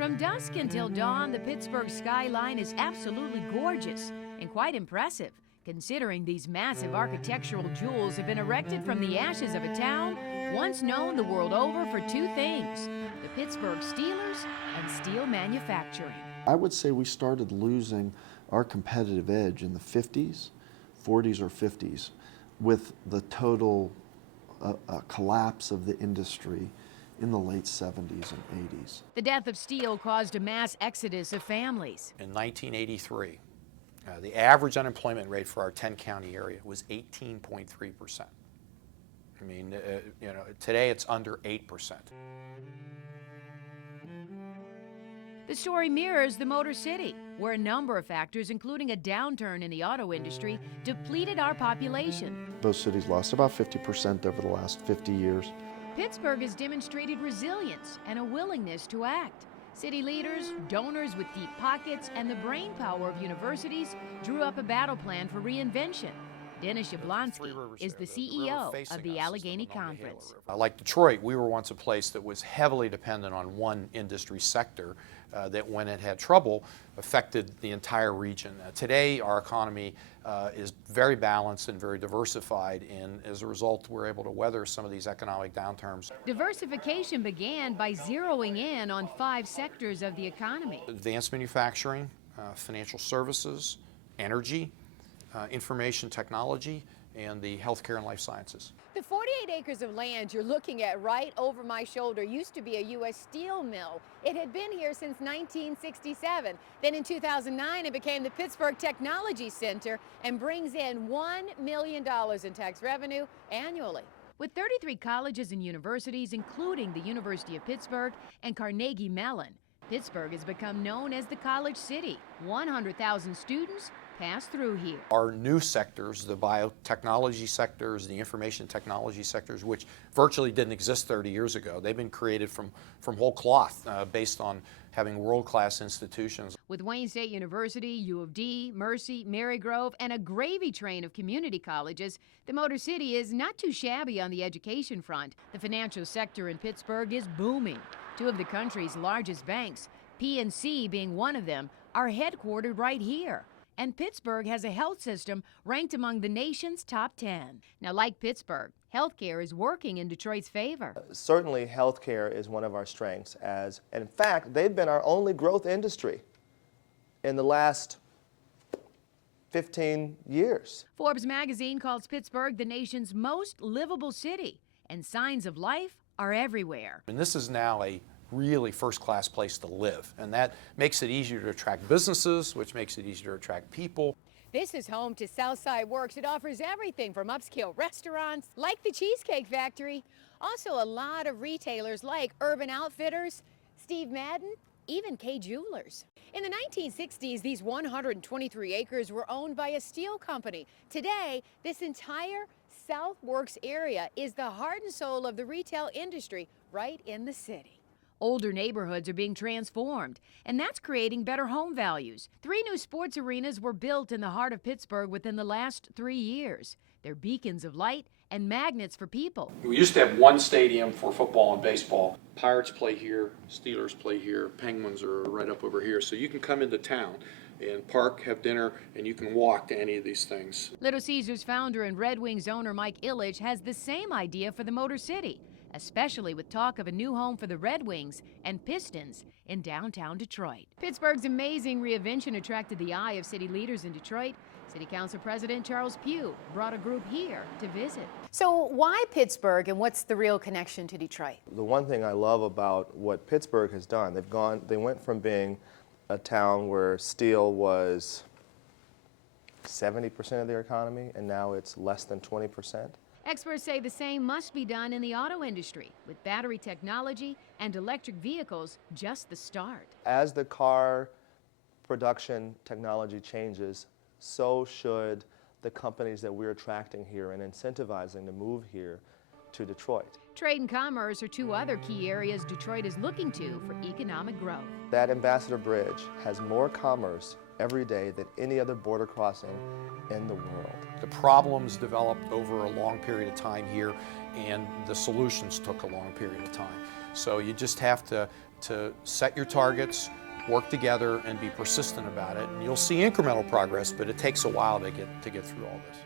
From dusk until dawn, the Pittsburgh skyline is absolutely gorgeous and quite impressive, considering these massive architectural jewels have been erected from the ashes of a town once known the world over for two things: the Pittsburgh Steelers and steel manufacturing. I would say we started losing our competitive edge in the 50s, 40s or 50s, with the total collapse of the industry in the late 70s and 80s. The death of steel caused a mass exodus of families. In 1983, the average unemployment rate for our 10-county area was 18.3%. I mean, today it's under 8%. The story mirrors the Motor City, where a number of factors, including a downturn in the auto industry, depleted our population. Both cities lost about 50% over the last 50 years. Pittsburgh has demonstrated resilience and a willingness to act. City leaders, donors with deep pockets, and the brainpower of universities drew up a battle plan for reinvention. Dennis Yablonsky is the CEO of the Allegheny Conference. Like Detroit, we were once a place that was heavily dependent on one industry sector that, when it had trouble, affected the entire region. Today, our economy is very balanced and very diversified, and as a result, we're able to weather some of these economic downturns. Diversification began by zeroing in on 5 sectors of the economy: advanced manufacturing, financial services, energy, information technology, and the healthcare and life sciences. The 48 acres of land you're looking at right over my shoulder used to be a U.S. steel mill. It had been here since 1967. Then in 2009, it became the Pittsburgh Technology Center and brings in $1 million in tax revenue annually. With 33 colleges and universities, including the University of Pittsburgh and Carnegie Mellon, Pittsburgh has become known as the College City. 100,000 students pass through here. Our new sectors, the biotechnology sectors, the information technology sectors, which virtually didn't exist 30 years ago, they've been created from whole cloth based on having world-class institutions. With Wayne State University, U of D, Mercy, Marygrove, and a gravy train of community colleges, the Motor City is not too shabby on the education front. The financial sector in Pittsburgh is booming. 2 of the country's largest banks, PNC being one of them, are headquartered right here. And Pittsburgh has a health system ranked among the nation's top 10. Now, like Pittsburgh, healthcare is working in Detroit's favor. Certainly, healthcare is one of our strengths, and in fact, they've been our only growth industry in the last 15 years. Forbes magazine calls Pittsburgh the nation's most livable city, and signs of life are everywhere. And this is now a really first-class place to live, and that makes it easier to attract businesses, which makes it easier to attract people. This is home to Southside Works. It offers everything from upscale restaurants like the Cheesecake Factory, also a lot of retailers like Urban Outfitters, Steve Madden, even Kay Jewelers. In the 1960s, these 123 acres were owned by a steel company. Today, this entire South Works area is the heart and soul of the retail industry right in the city. Older neighborhoods are being transformed, and that's creating better home values. 3 new sports arenas were built in the heart of Pittsburgh within the last 3 years. They're beacons of light and magnets for people. We used to have one stadium for football and baseball. Pirates play here, Steelers play here, Penguins are right up over here. So you can come into town and park, have dinner, and you can walk to any of these things. Little Caesars founder and Red Wings owner Mike Ilitch has the same idea for the Motor City, especially with talk of a new home for the Red Wings and Pistons in downtown Detroit. Pittsburgh's amazing reinvention attracted the eye of city leaders in Detroit. City Council President Charles Pugh brought a group here to visit. So why Pittsburgh, and what's the real connection to Detroit? The one thing I love about what Pittsburgh has done, they went from being a town where steel was 70% of their economy, and now it's less than 20%. Experts say the same must be done in the auto industry, with battery technology and electric vehicles just the start. As the car production technology changes, so should the companies that we're attracting here and incentivizing to move here to Detroit. Trade and commerce are 2 other key areas Detroit is looking to for economic growth. That Ambassador Bridge has more commerce every day than any other border crossing in the world. The problems developed over a long period of time here, and the solutions took a long period of time. So you just have to to set your targets, work together, and be persistent about it. And you'll see incremental progress, but it takes a while to get through all this.